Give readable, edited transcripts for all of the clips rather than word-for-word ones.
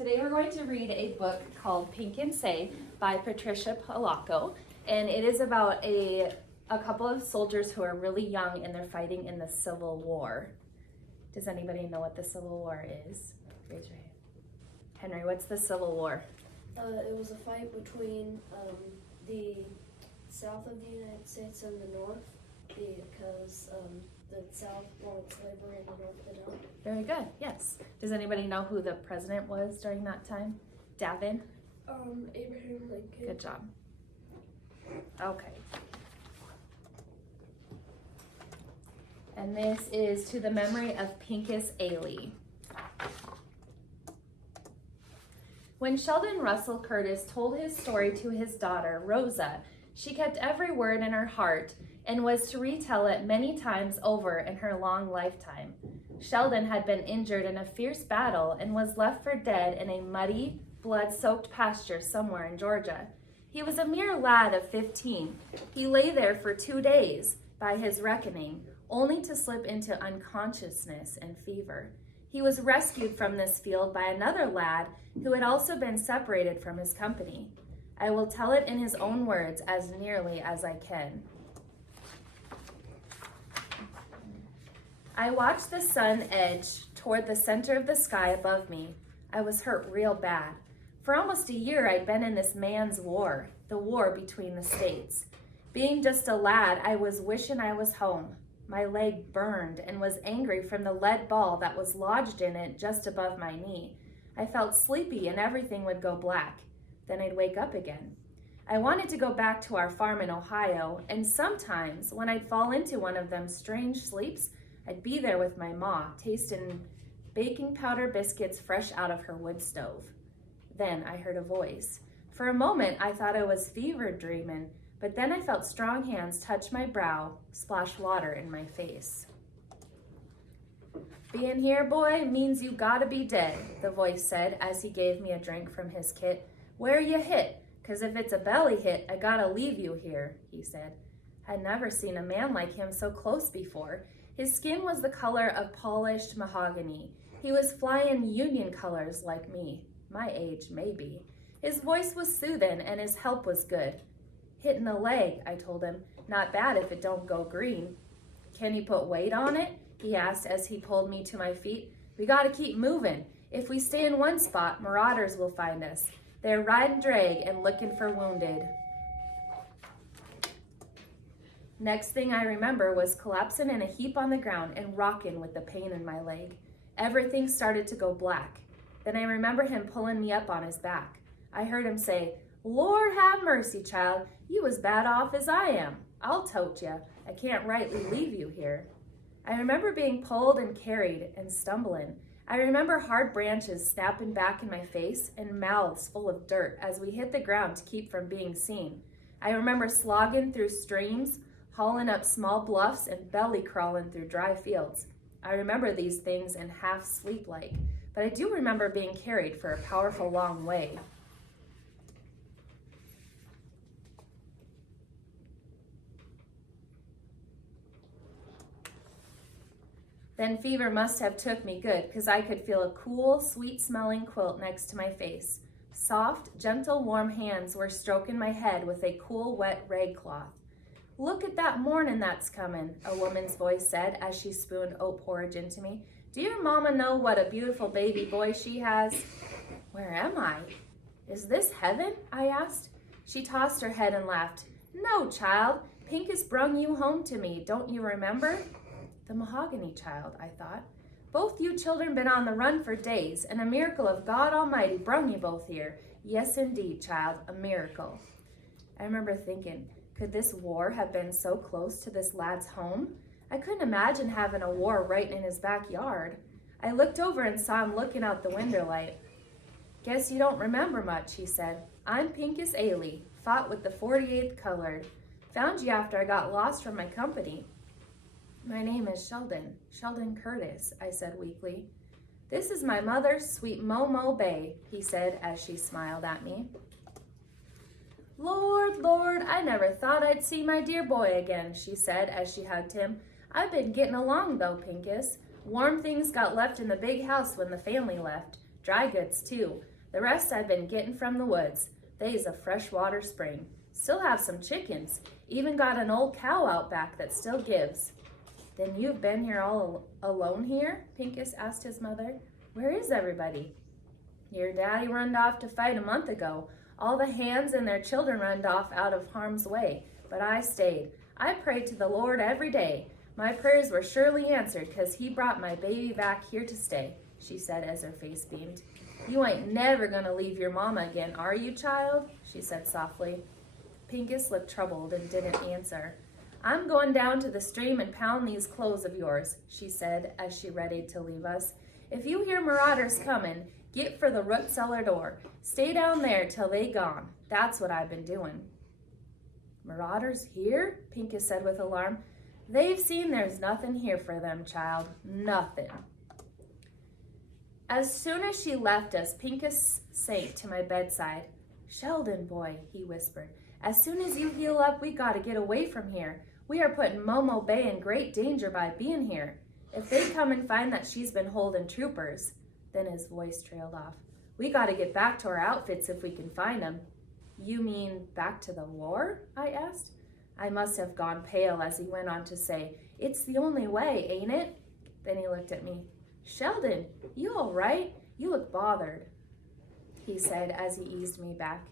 Today we're going to read a book called Pink and Say by Patricia Polacco, and it is about a couple of soldiers who are really young and they're fighting in the Civil War. Does anybody know what the Civil War is? Raise your hand. Henry, what's the Civil War? It was a fight between the south of the United States and the north, because the south wanted slavery and the north did not. Very good, yes. Does anybody know who the president was during that time? Davin? Abraham Lincoln. Good job. Okay. And this is to the memory of Pincus Ailey. When Sheldon Russell Curtis told his story to his daughter, Rosa, she kept every word in her heart and was to retell it many times over in her long lifetime. Sheldon had been injured in a fierce battle and was left for dead in a muddy, blood-soaked pasture somewhere in Georgia. He was a mere lad of 15. He lay there for 2 days, by his reckoning, only to slip into unconsciousness and fever. He was rescued from this field by another lad who had also been separated from his company. I will tell it in his own words as nearly as I can. I watched the sun edge toward the center of the sky above me. I was hurt real bad. For almost a year, I'd been in this man's war, the war between the states. Being just a lad, I was wishing I was home. My leg burned and was angry from the lead ball that was lodged in it just above my knee. I felt sleepy and everything would go black. Then I'd wake up again. I wanted to go back to our farm in Ohio, and sometimes when I'd fall into one of them strange sleeps, I'd be there with my ma, tasting baking powder biscuits fresh out of her wood stove. Then I heard a voice. For a moment, I thought I was fever dreaming, but then I felt strong hands touch my brow, splash water in my face. Being here, boy, means you gotta be dead, the voice said as he gave me a drink from his kit. Where you hit? 'Cause if it's a belly hit, I gotta leave you here, he said. I'd never seen a man like him so close before. His skin was the color of polished mahogany. He was flying Union colors like me. My age, maybe. His voice was soothing and his help was good. Hitting a leg, I told him. Not bad if it don't go green. Can you put weight on it? He asked as he pulled me to my feet. We gotta keep moving. If we stay in one spot, marauders will find us. They're riding drag and looking for wounded. Next thing I remember was collapsing in a heap on the ground and rocking with the pain in my leg. Everything started to go black. Then I remember him pulling me up on his back. I heard him say, Lord have mercy, child, you as bad off as I am. I'll tote ya. I can't rightly leave you here. I remember being pulled and carried and stumbling. I remember hard branches snapping back in my face and mouths full of dirt as we hit the ground to keep from being seen. I remember slogging through streams, hauling up small bluffs, and belly crawling through dry fields. I remember these things in half sleep-like, but I do remember being carried for a powerful long way. Then fever must have took me good, because I could feel a cool, sweet-smelling quilt next to my face. Soft, gentle, warm hands were stroking my head with a cool, wet rag cloth. Look at that morning that's coming, a woman's voice said as she spooned oat porridge into me. Do your mama know what a beautiful baby boy she has? Where am I? Is this heaven? I asked. She tossed her head and laughed. No, child. Pincus brung you home to me, don't you remember? The mahogany child, I thought. Both you children been on the run for days, and a miracle of God Almighty brung you both here. Yes, indeed, child, a miracle. I remember thinking, could this war have been so close to this lad's home? I couldn't imagine having a war right in his backyard. I looked over and saw him looking out the window light. Guess you don't remember much, he said. I'm Pincus Ailey, fought with the 48th Colored. Found you after I got lost from my company. My name is Sheldon Curtis, I said weakly. This is my mother, sweet Momo Bay, he said as she smiled at me. Lord, Lord, I never thought I'd see my dear boy again, she said as she hugged him. I've been getting along though, Pincus. Warm things got left in the big house when the family left. Dry goods too. The rest I've been getting from the woods. They's a freshwater spring. Still have some chickens. Even got an old cow out back that still gives." "Then you've been here all alone here?" Pincus asked his mother. "Where is everybody?" "Your daddy runned off to fight a month ago. All the hands and their children runned off out of harm's way, but I stayed. I prayed to the Lord every day. My prayers were surely answered because he brought my baby back here to stay," she said as her face beamed. "You ain't never gonna leave your mama again, are you, child?" she said softly. Pincus looked troubled and didn't answer. "I'm going down to the stream and pound these clothes of yours," she said as she readied to leave us. "If you hear marauders coming, get for the root cellar door. Stay down there till they gone. That's what I've been doing." "Marauders here?" Pincus said with alarm. "They've seen there's nothing here for them, child. Nothing." As soon as she left us, Pincus sank to my bedside. "Sheldon, boy," he whispered, "as soon as you heal up, we gotta get away from here. We are putting Momo Bay in great danger by being here. If they come and find that she's been holding troopers," then his voice trailed off, "we gotta get back to our outfits if we can find them." "You mean back to the war?" I asked. I must have gone pale as he went on to say, "It's the only way, ain't it?" Then he looked at me. "Sheldon, you all right? You look bothered," he said as he eased me back.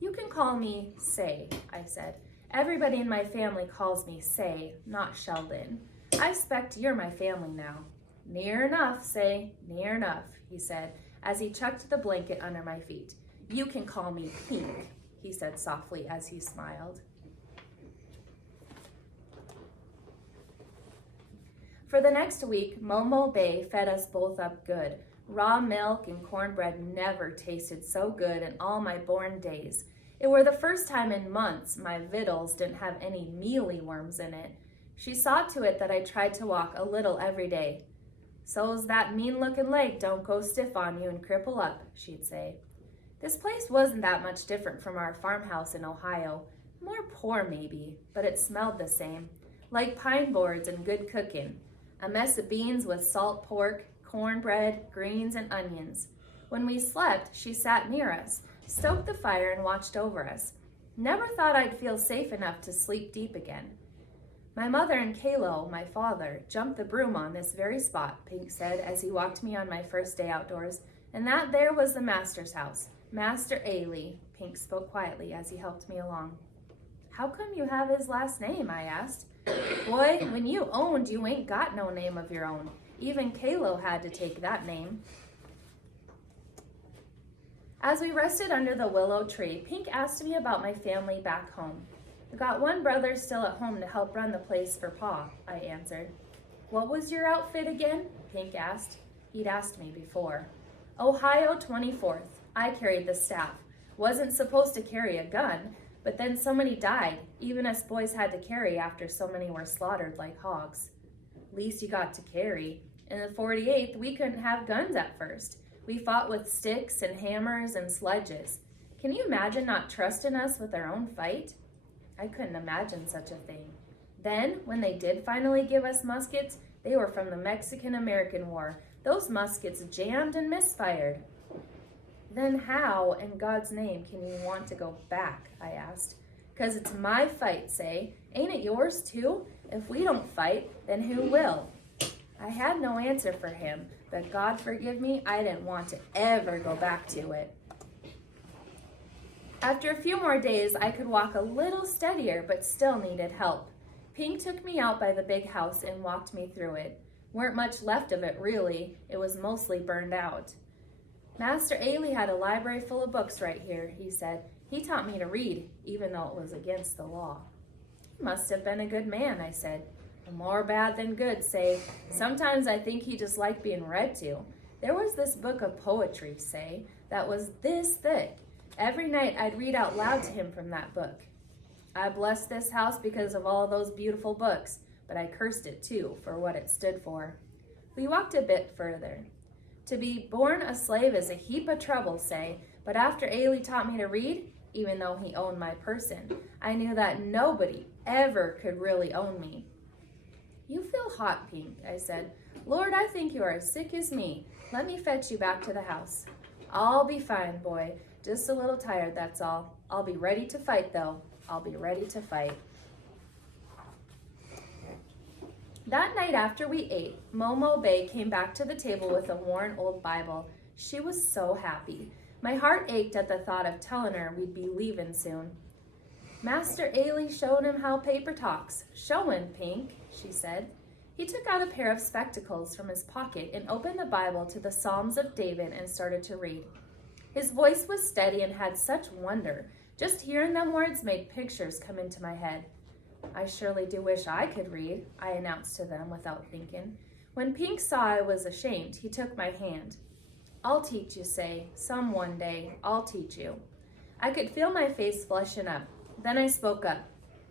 "You can call me Say," I said. "Everybody in my family calls me Say, not Sheldon. I 'spect you're my family now." "Near enough, Say, near enough," he said as he chucked the blanket under my feet. "You can call me Pink," he said softly as he smiled. For the next week, Momo Bay fed us both up good. Raw milk and cornbread never tasted so good in all my born days. It were the first time in months my victuals didn't have any mealy worms in it. She saw to it that I tried to walk a little every day. "So's that mean-looking leg don't go stiff on you and cripple up," she'd say. This place wasn't that much different from our farmhouse in Ohio. More poor, maybe, but it smelled the same. Like pine boards and good cooking. A mess of beans with salt pork, cornbread, greens, and onions. When we slept, she sat near us, stoked the fire, and watched over us. Never thought I'd feel safe enough to sleep deep again. "My mother and Kalo, my father, jumped the broom on this very spot," Pink said as he walked me on my first day outdoors, "and that there was the master's house. Master Ailey," Pink spoke quietly as he helped me along. "How come you have his last name?" I asked. "Boy, when you owned, you ain't got no name of your own. Even Kalo had to take that name." As we rested under the willow tree, Pink asked me about my family back home. "I got one brother still at home to help run the place for Pa," I answered. "What was your outfit again?" Pink asked. He'd asked me before. "Ohio 24th. I carried the staff. Wasn't supposed to carry a gun, but then so many died. Even us boys had to carry after so many were slaughtered like hogs." "Least you got to carry. In the 48th, we couldn't have guns at first. We fought with sticks and hammers and sledges. Can you imagine not trusting us with our own fight?" I couldn't imagine such a thing. Then, when they did finally give us muskets, they were from the Mexican-American War. Those muskets jammed and misfired. "Then how, in God's name, can you want to go back?" I asked. "'Cause it's my fight, Say. Ain't it yours, too? If we don't fight, then who will?" I had no answer for him, but God forgive me, I didn't want to ever go back to it. After a few more days, I could walk a little steadier, but still needed help. Pink took me out by the big house and walked me through it. Weren't much left of it, really. It was mostly burned out. "Master Ailey had a library full of books right here," he said. "He taught me to read, even though it was against the law." "He must have been a good man," I said. "More bad than good, Say. Sometimes I think he just liked being read to. There was this book of poetry, Say, that was this thick. Every night I'd read out loud to him from that book. I blessed this house because of all those beautiful books, but I cursed it too for what it stood for." We walked a bit further. "To be born a slave is a heap of trouble, Say, but after Ailey taught me to read, even though he owned my person, I knew that nobody ever could really own me." "You feel hot, Pink," I said. "Lord, I think you are as sick as me. Let me fetch you back to the house." I'll be fine, boy. Just a little tired, that's all. I'll be ready to fight, though. I'll be ready to fight. That night after we ate, Momo Bay came back to the table with a worn old Bible. She was so happy. My heart ached at the thought of telling her we'd be leaving soon. Master Ailey showed him how paper talks. Show him, Pink, she said. He took out a pair of spectacles from his pocket and opened the Bible to the Psalms of David and started to read. His voice was steady and had such wonder. Just hearing them words made pictures come into my head. I surely do wish I could read, I announced to them without thinking. When Pink saw I was ashamed, he took my hand. I'll teach you, Say. Some one day, I'll teach you. I could feel my face flushing up. Then I spoke up.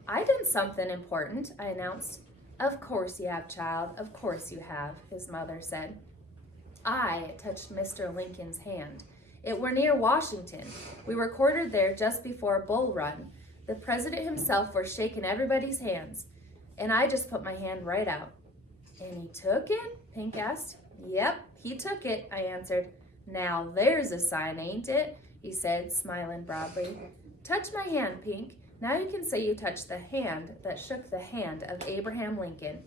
I did something important, I announced. Of course you have, child. Of course you have, his mother said. I touched Mr. Lincoln's hand. It were near Washington. We were quartered there just before Bull Run. The president himself were shaking everybody's hands, and I just put my hand right out. And he took it? Pink asked. Yep, he took it, I answered. Now there's a sign, ain't it? He said, smiling broadly. Touch my hand, Pink. Now you can say you touched the hand that shook the hand of Abraham Lincoln.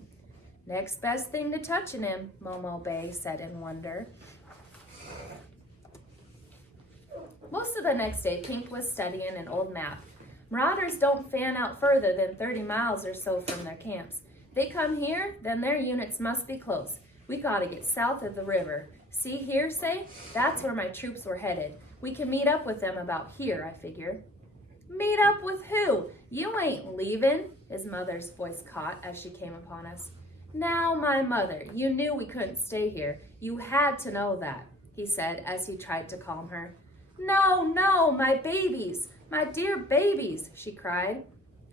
Next best thing to touching him, Momo Bay said in wonder. Most of the next day, Pink was studying an old map. Marauders don't fan out further than 30 miles or so from their camps. They come here, then their units must be close. We gotta get south of the river. See here, Say? That's where my troops were headed. We can meet up with them about here, I figure. Meet up with who? You ain't leaving, his mother's voice caught as she came upon us. Now, my mother, you knew we couldn't stay here. You had to know that, he said as he tried to calm her. No, my babies, my dear babies, she cried.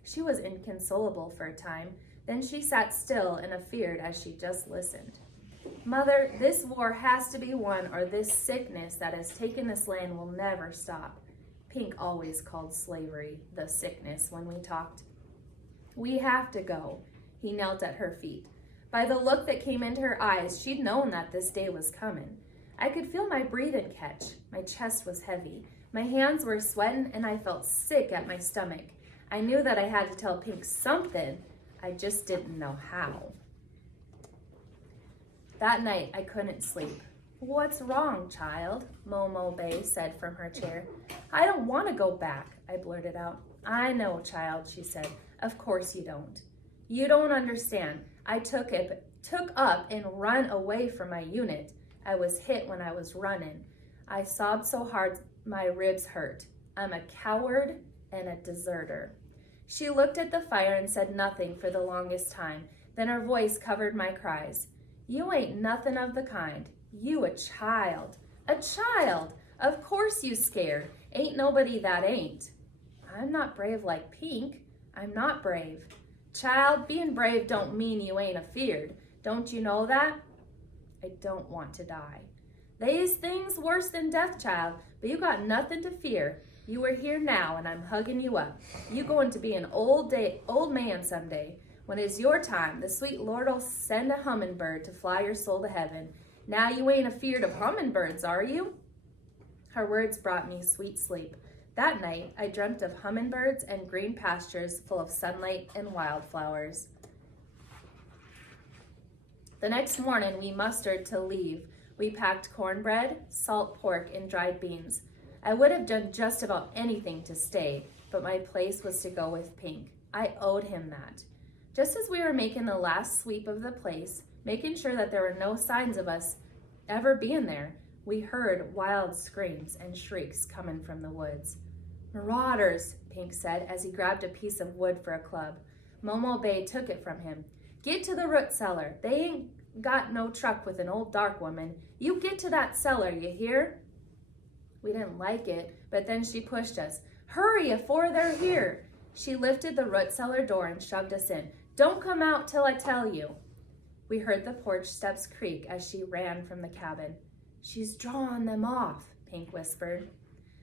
She was inconsolable for a time. Then she sat still and afeared as she just listened. Mother, this war has to be won, or this sickness that has taken this land will never stop. Pink always called slavery the sickness when we talked. We have to go. He knelt at her feet. By the look that came into her eyes, she'd known that this day was coming. I could feel my breathing catch. My chest was heavy. My hands were sweating, and I felt sick at my stomach. I knew that I had to tell Pink something. I just didn't know how. That night, I couldn't sleep. What's wrong, child? Momo Bay said from her chair. I don't want to go back, I blurted out. I know, child, she said. Of course you don't. You don't understand. I took up and run away from my unit. I was hit when I was running. I sobbed so hard my ribs hurt. I'm a coward and a deserter. She looked at the fire and said nothing for the longest time. Then her voice covered my cries. You ain't nothing of the kind. You a child. A child! Of course you scared. Ain't nobody that ain't. I'm not brave like Pink. I'm not brave. Child, being brave don't mean you ain't afeared. Don't you know that? I don't want to die. They's things worse than death, child, but you got nothing to fear. You are here now, and I'm hugging you up. You going to be an old man someday. When it's your time, the sweet Lord'll send a hummingbird to fly your soul to heaven. Now you ain't afeared of hummingbirds, are you? Her words brought me sweet sleep. That night, I dreamt of hummingbirds and green pastures full of sunlight and wildflowers. The next morning, we mustered to leave. We packed cornbread, salt pork, and dried beans. I would have done just about anything to stay, but my place was to go with Pink. I owed him that. Just as we were making the last sweep of the place, making sure that there were no signs of us ever being there, we heard wild screams and shrieks coming from the woods. Marauders, Pink said as he grabbed a piece of wood for a club. Momo Bay took it from him. Get to the root cellar. They ain't got no truck with an old dark woman. You get to that cellar, you hear? We didn't like it, but then she pushed us. Hurry, afore they're here. She lifted the root cellar door and shoved us in. Don't come out till I tell you. We heard the porch steps creak as she ran from the cabin. She's drawing them off, Pink whispered.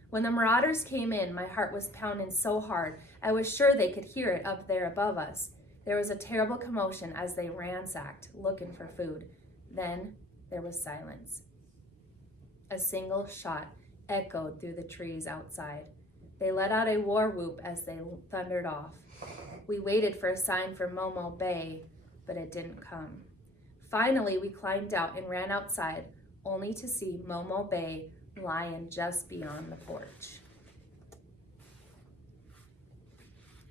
When the marauders came in, my heart was pounding so hard, I was sure they could hear it up there above us. There was a terrible commotion as they ransacked, looking for food. Then there was silence. A single shot echoed through the trees outside. They let out a war whoop as they thundered off. We waited for a sign for Momo Bay, but it didn't come. Finally, we climbed out and ran outside, only to see Momo Bay lying just beyond the porch.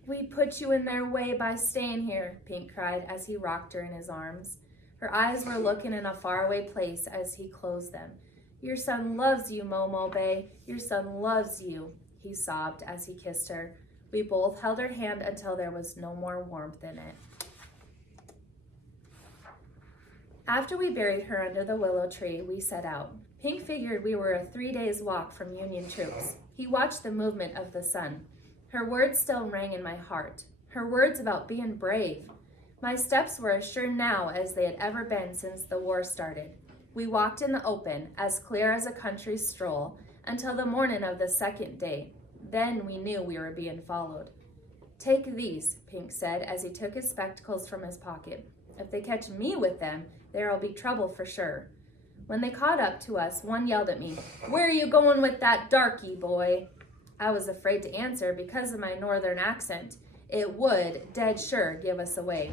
"We put you in their way by staying here," Pink cried as he rocked her in his arms. Her eyes were looking in a faraway place as he closed them. "Your son loves you, Momo Bay. Your son loves you," he sobbed as he kissed her. We both held her hand until there was no more warmth in it. After we buried her under the willow tree, we set out. Pink figured we were a 3 days walk from Union troops. He watched the movement of the sun. Her words still rang in my heart. Her words about being brave. My steps were as sure now as they had ever been since the war started. We walked in the open, as clear as a country stroll, until the morning of the second day. Then we knew we were being followed. "Take these," Pink said as he took his spectacles from his pocket. "If they catch me with them, there'll be trouble for sure." When they caught up to us, one yelled at me, "Where are you going with that darky, boy?" I was afraid to answer because of my northern accent. It would, dead sure, give us away.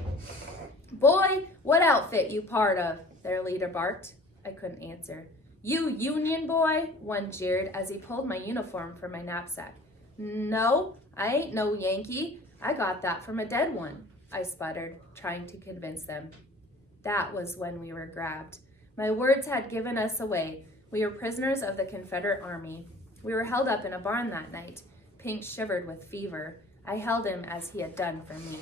"Boy, what outfit you part of?" their leader barked. I couldn't answer. "You Union boy?" one jeered as he pulled my uniform from my knapsack. "No, I ain't no Yankee. I got that from a dead one," I sputtered, trying to convince them. That was when we were grabbed. My words had given us away. We were prisoners of the Confederate Army. We were held up in a barn that night. Pink shivered with fever. I held him as he had done for me.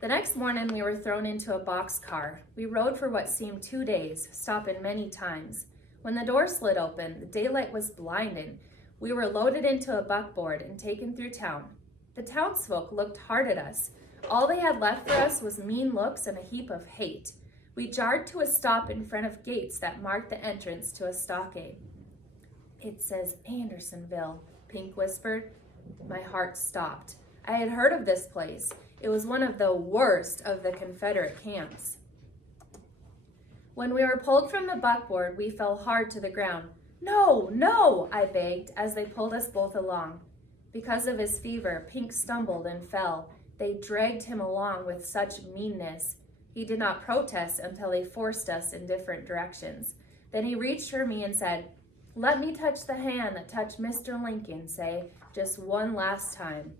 The next morning, we were thrown into a boxcar. We rode for what seemed 2 days, stopping many times. When the door slid open, the daylight was blinding. We were loaded into a buckboard and taken through town. The townsfolk looked hard at us. All they had left for us was mean looks and a heap of hate. We jarred to a stop in front of gates that marked the entrance to a stockade. "It says Andersonville," Pink whispered. My heart stopped. I had heard of this place. It was one of the worst of the Confederate camps. When we were pulled from the buckboard, we fell hard to the ground. "No, no," I begged as they pulled us both along. Because of his fever, Pink stumbled and fell. They dragged him along with such meanness. He did not protest until they forced us in different directions. Then he reached for me and said, "Let me touch the hand that touched Mr. Lincoln, say, just one last time."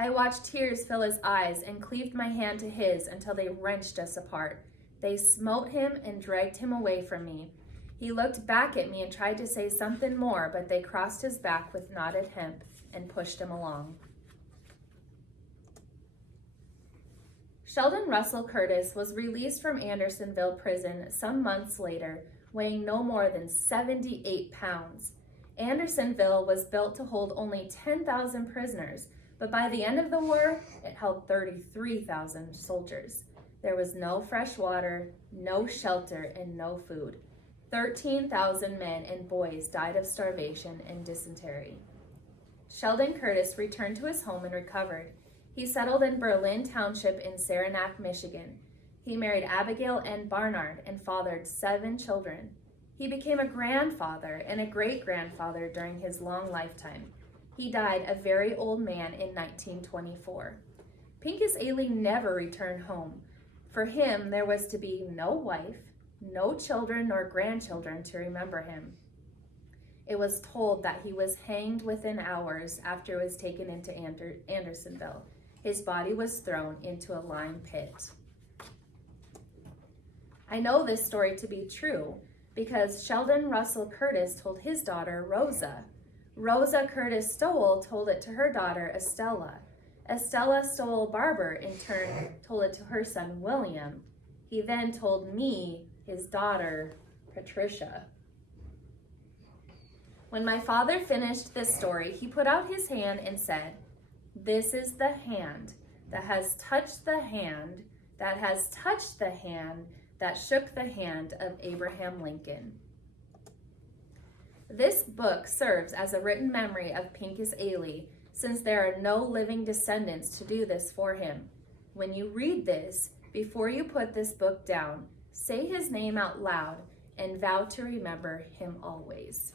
I watched tears fill his eyes and cleaved my hand to his until they wrenched us apart. They smote him and dragged him away from me. He looked back at me and tried to say something more, but they crossed his back with knotted hemp and pushed him along. Sheldon Russell Curtis was released from Andersonville prison some months later, weighing no more than 78 pounds. Andersonville was built to hold only 10,000 prisoners, but by the end of the war, it held 33,000 soldiers. There was no fresh water, no shelter, and no food. 13,000 men and boys died of starvation and dysentery. Sheldon Curtis returned to his home and recovered. He settled in Berlin Township in Saranac, Michigan. He married Abigail N. Barnard and fathered 7 children. He became a grandfather and a great-grandfather during his long lifetime. He died a very old man in 1924. Pincus Ailey never returned home. For him, there was to be no wife, no children nor grandchildren to remember him. It was told that he was hanged within hours after it was taken into Andersonville. His body was thrown into a lime pit. I know this story to be true because Sheldon Russell Curtis told his daughter, Rosa. Rosa Curtis Stowell told it to her daughter, Estella. Estella Stowell Barber, in turn, told it to her son, William. He then told me, his daughter, Patricia. When my father finished this story, he put out his hand and said, "This is the hand that has touched the hand that has touched the hand that shook the hand of Abraham Lincoln." This book serves as a written memory of Pincus Ailey, since there are no living descendants to do this for him. When you read this, before you put this book down, Say his name out loud and vow to remember him always.